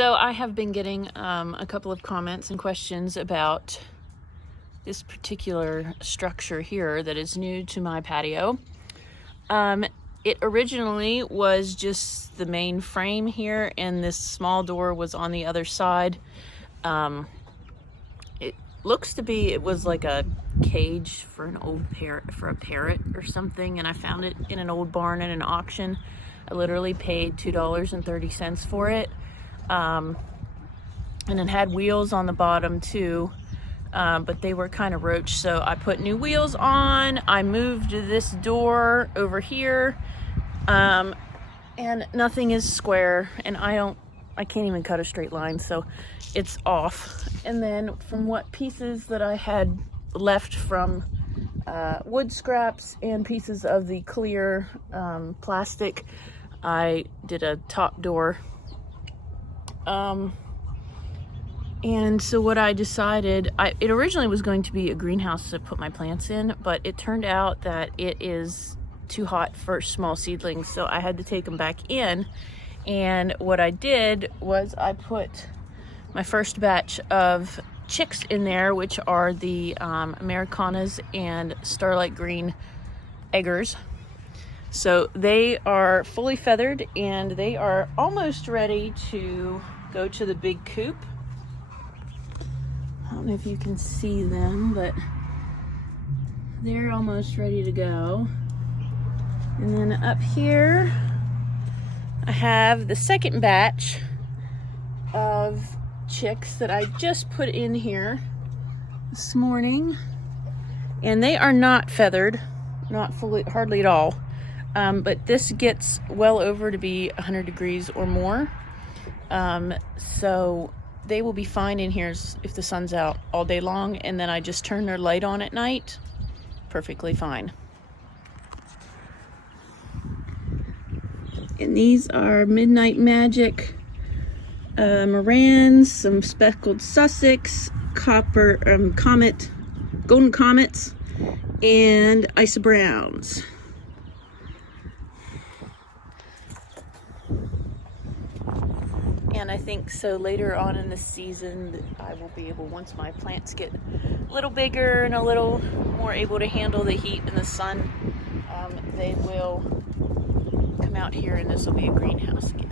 So I have been getting a couple of comments and questions about this particular structure here that is new to my patio. It originally was just the main frame here, and this small door was on the other side. It looks to be, it was like a cage for an old parrot, for a parrot or something, and I found it in an old barn at an auction. I literally paid $2.30 for it. And it had wheels on the bottom too, but they were kind of roached, so I put new wheels on. I moved this door over here, and nothing is square, and I can't even cut a straight line, so it's off. And then from what pieces that I had left from wood scraps and pieces of the clear plastic, I did a top door. And so what I decided, it originally was going to be a greenhouse to put my plants in, but it turned out that it is too hot for small seedlings, so I had to take them back in. And what I did was I put my first batch of chicks in there, which are the Americanas and Starlight Green eggers. So they are fully feathered and they are almost ready to go to the big coop. I don't know if you can see them, but they're almost ready to go. And then up here, I have the second batch of chicks that I just put in here this morning. And they are not feathered, not fully, hardly at all. But this gets well over to be 100 degrees or more. So they will be fine in here if the sun's out all day long, and then I just turn their light on at night, perfectly fine. And these are Midnight Magic Morans, some speckled Sussex, copper comet, golden comets, and Isa Browns. And I think so later on in the season I will be able, once my plants get a little bigger and a little more able to handle the heat and the sun, they will come out here and this will be a greenhouse again.